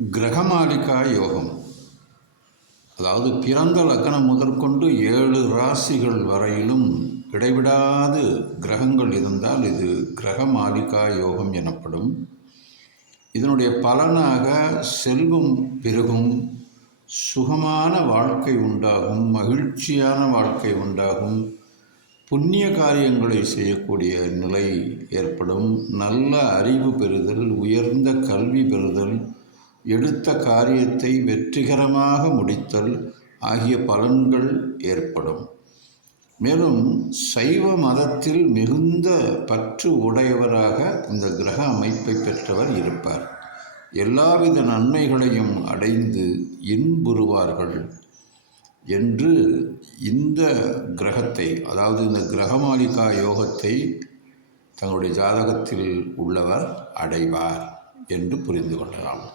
கிரகமாலிகா யோகம், அதாவது பிறந்த லக்னம் முதற்கொண்டு 7 ராசிகள் வரையிலும் இடைவிடாது கிரகங்கள் இருந்தால் இது கிரகமாலிகா யோகம் எனப்படும். இதனுடைய பலனாக செல்வம் பெருகும், சுகமான வாழ்க்கை உண்டாகும், மகிழ்ச்சியான வாழ்க்கை உண்டாகும், புண்ணிய காரியங்களை செய்யக்கூடிய நிலை ஏற்படும், நல்ல அறிவு பெறுதல், உயர்ந்த கல்வி பெறுதல், எடுத்த காரியத்தை வெற்றிகரமாக முடித்தல் ஆகிய பலன்கள் ஏற்படும். மேலும் சைவ மதத்தில் மிகுந்த பற்று உடையவராக இந்த கிரக அமைப்பை பெற்றவர் இருப்பார். எல்லாவித நன்மைகளையும் அடைந்து இன்புறுவார்கள் என்று இந்த கிரகத்தை, அதாவது இந்த கிரகமாலிகா யோகத்தை தங்களுடைய ஜாதகத்தில் உள்ளவர் அடைவார் என்று புரிந்து கொள்ளலாம்.